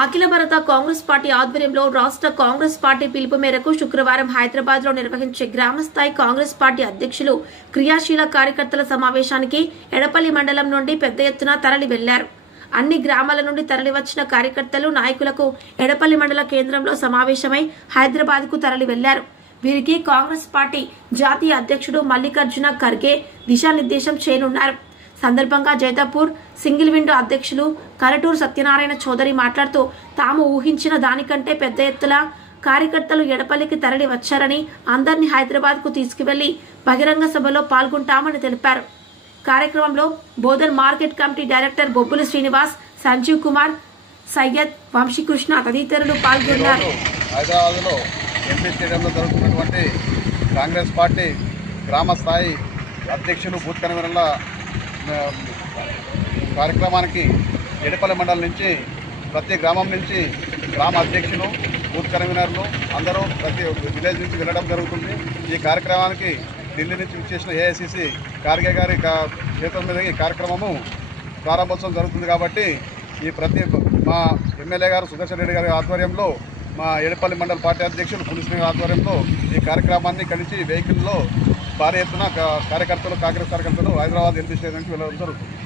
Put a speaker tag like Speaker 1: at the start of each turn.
Speaker 1: అఖిల భారత కాంగ్రెస్ పార్టీ ఆధ్వర్యంలో రాష్ట్ర కాంగ్రెస్ పార్టీ పిలుపు మేరకు శుక్రవారం హైదరాబాద్లో నిర్వహించే గ్రామస్థాయి కాంగ్రెస్ పార్టీ అధ్యక్షులు క్రియాశీల కార్యకర్తల సమావేశానికి ఎడపల్లి మండలం నుండి పెద్ద ఎత్తున తరలి వెళ్ళారు. అన్ని గ్రామాల నుండి తరలివచ్చిన కార్యకర్తలు నాయకులకు ఎడపల్లి మండల కేంద్రంలో సమావేశమై హైదరాబాద్కు తరలి వెళ్ళారు. వీరికి కాంగ్రెస్ పార్టీ జాతీయ అధ్యక్షుడు మల్లికార్జున ఖర్గే దిశానిర్దేశం చేయనున్నారు. సందర్భంగా జైతాపూర్ సింగిల్ విండో అధ్యక్షులు కరటూరు సత్యనారాయణ చౌదరి మాట్లాడుతూ తాము ఊహించిన దానికంటే పెద్ద ఎత్తున కార్యకర్తలు ఎడపల్లికి తరలి వచ్చారని అందరినీ హైదరాబాద్కు తీసుకువెళ్ళి బహిరంగ సభలో పాల్గొంటామని తెలిపారు. కార్యక్రమంలో Bodhan market committee director Bobbula Srinivas Sanjeev Kumar Sayyad Vamsikrishna తదితరులు పాల్గొన్నారు.
Speaker 2: హైదరాబాద్లో ఎంపీ స్టేడియంలో జరుగుతున్నటువంటి కాంగ్రెస్ పార్టీ గ్రామ స్థాయి అధ్యక్షులు బూత్ కన్వీనర్ల కార్యక్రమానికి ఎడపల్లి మండలం నుంచి ప్రతి గ్రామం నుంచి గ్రామ అధ్యక్షులు బూత్ కన్వీనర్లు అందరూ ప్రతి విలేజ్ నుంచి వెళ్ళడం జరుగుతుంది. ఈ కార్యక్రమానికి ఢిల్లీ నుంచి విచ్చేసిన ఏఐసిసి కార్గే గారి కా- చేతుల మీద ఈ కార్యక్రమము ప్రారంభోత్సవం జరుగుతుంది కాబట్టి ఈ ప్రతి మా ఎమ్మెల్యే గారు సుదర్శన్ రెడ్డి గారి ఆధ్వర్యంలో మా ఏడపల్లి మండల పార్టీ అధ్యక్షులు పులిస్ ఆధ్వర్యంలో ఈ కార్యక్రమాన్ని కలిసి వెహికల్లో భారీ ఎత్తున కార్యకర్తలు కాంగ్రెస్ కార్యకర్తలు హైదరాబాద్ ఎంపీ స్టేషన్ నుంచి వెళ్ళడం జరుగుతుంది.